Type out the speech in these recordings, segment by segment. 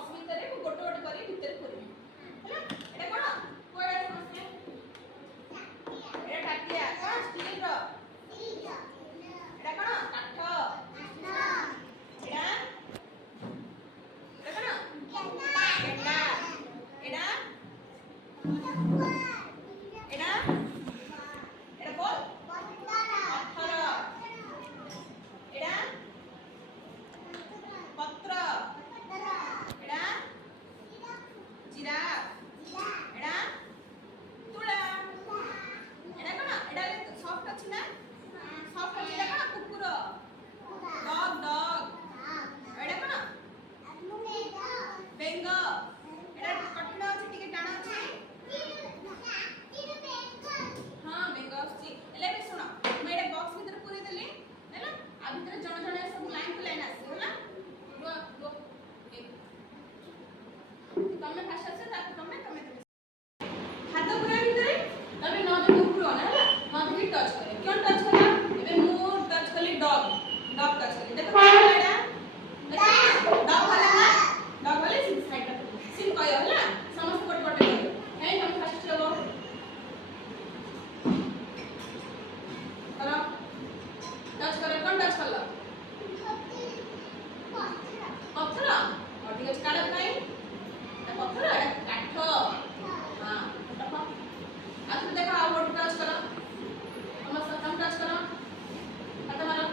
box भितर को गोटे गोटे करी भितर पूरी हैला एटा कोन कोडा समस्या एटा टाटिया कोन स्टील रो एटा कोन काठ एटा कोन गेंडा एटा एटा एटा बोल पत्थर एटा पत्र एटा जिराफ एटा तुला एटा कोन एटा सॉफ्ट अछि ना सॉफ्ट अछि एटा कोन कुकुर डॉग एटा कोन बेंग एटा कठिन अछि टिके टाणा अछि हां बेंग अछि एले भी सुनो मैं एटा बॉक्स भीतर पूरी देली हैला आ भीतर जण जण सब लाइन टू लाइन आसी हैला रो तमे फास्ट আছে তারপর তমে হাত পুরা ভিতরে তবে ন দেখো পুরো না हैला ন দেখি টাচ করে কোন টাচ করা এবে মু টাচ করলি ডগ টাচ করলি দেখো এটা डॉग वाला ना डॉग वाले सिन साइड सिन कयो हैला समस्त कोट कोट कयो हे हम फास्ट चलो करो टच करो कोन टच करला पत्थर और ठीक है काढ काय पत्थर काठ हां देखो आखिर देखो आ वोट टच करो हम सब टच करो हाथ मारो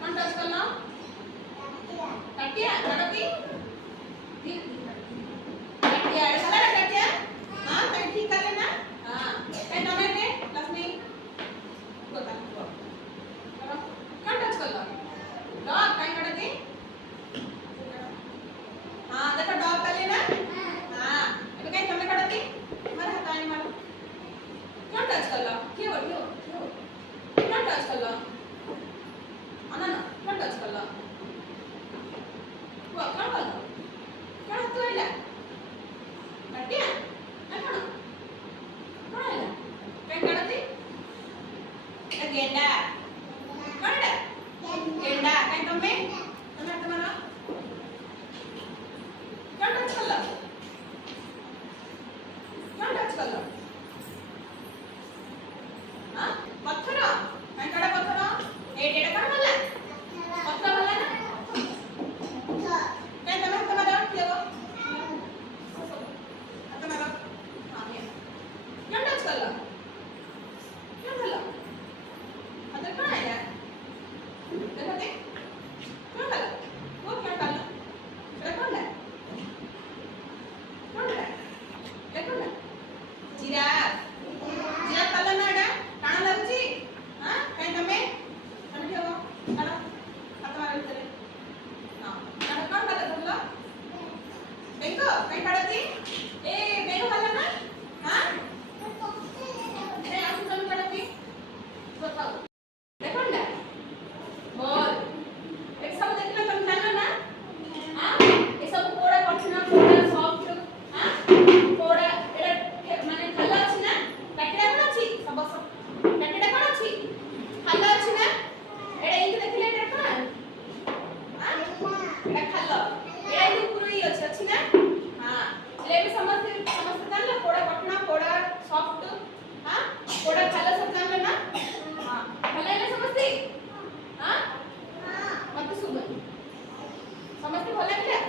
कौन टच करना टाटिया टाटी टाटिया ऐसा लगा टाटिया हां कहीं ठीक कर लेना हां कहीं नंबर में प्लस में बता करो कौन टच करना डॉग कहीं करती हां देखो डॉग कर लेना हां अबे कहीं तुम्हें करती मार हाथ आने मारो कौन टच कर लो क्यों कौन टच कर लो आना ना कौन टच कर लो वो कौन बोलो कौन तू आइला टाटिया ना कौन आइला कहीं करती ए गेंडा कौन है गेंडा कहीं तुम्हें हाथ मारो कौन टच कर लो कौन टच कर लो हां पत्थर कहीं कड़ा पत्थर ए डेटा कौन वाला पत्थर वाला ना कहीं तुम्हें हाथ मारो देखो हाथ मारो हां ये कौन टच कर लो हाथ कौन आया देखो दे कौन कर वो क्या कर लो ये कौन है कौन है देखो ना जिराफ जिराफ कल ना एटा काना लागुची हां कहीं तमे ठेवो काढो हाथ मारो भितर हां काढो कौन कर दबलो बेंग कहीं काढती ए बेंग वाला ना हां ए आसु तमे काढती बताओ देखो ना बोल एक सब देखना तुम जानो ना हां ये सब कोड़ा कठिन कोड़ा सॉफ्ट हां कोड़ा एटा माने खाला अछि ना काटिया कोन अछि सब सब काटिया कोन अछि खाला अछि ना एटा इके देखले एटा कोन हां एटा खाला एटा इके पुरो ई अछि ना हां ले भी समस्त जानला कोड़ा कठिन कोड़ा सॉफ्ट हां कोड़ा खाला सब जानले ना हां खाला ले समझती हां मत सुबह समझते भला किया